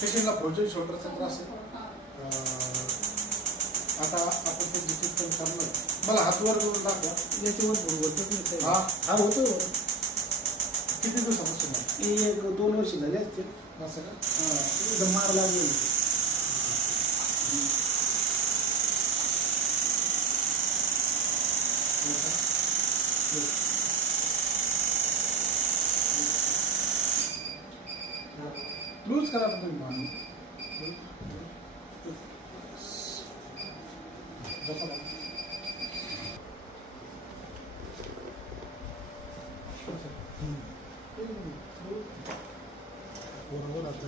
पेशंटला फ्रोजन शोल्डरचा त्रास आहे. आता आपण त्यांची ट्रीटमेंट करणार. मला हातवर करून दाखवा. याच्यावर होतच नाही. हा होतो. किती दिवसापासून आहे? 1-2 वर्ष झाले असते. असं का? एकदम मार लागेल. लूज करा तुम्ही मान. बरोबर आता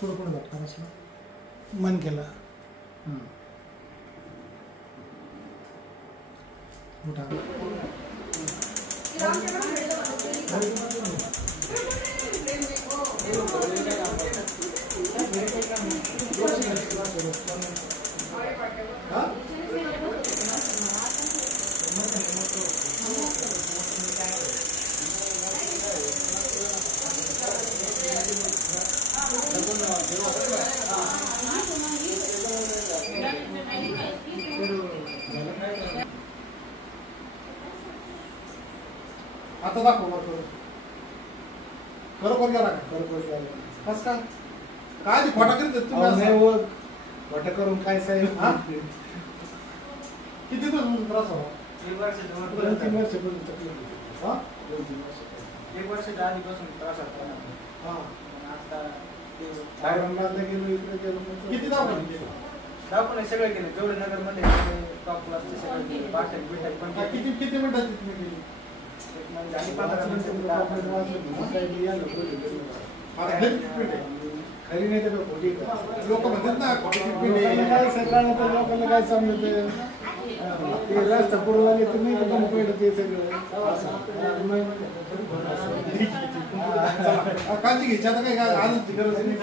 पुढे झटका बसला. मन केला. मोठा आता दाखव बरोबर गेला कस का काय खोटा करीत तुम्ही? खोटा करून काय साहेब? किती दिवस त्रास झाला? 2-3 वर्षापर्यंत तकलीफ होती. 2-3 वर्ष. 1 वर्षाच्या आधीपासून त्रास होता. आता गेलो इकडे गेलो. किती दवाखाने केले? दवाखाने सगळे केले. जेवढे नगरमध्ये टॉप क्लासचे सगळे बाटल बिटल पण किती मिनिटात ट्रीटमेंट केली? आणि 15 मिनिटं खरी नाही तर खोटी. लोक म्हणतात ना काय सगळ्यांना तर लोकांना काय समजत ते रस्ता पुरवाले तर नाही पण पडत ते सगळं. काळजी घ्यायची आता काय आनंद गरज नाही.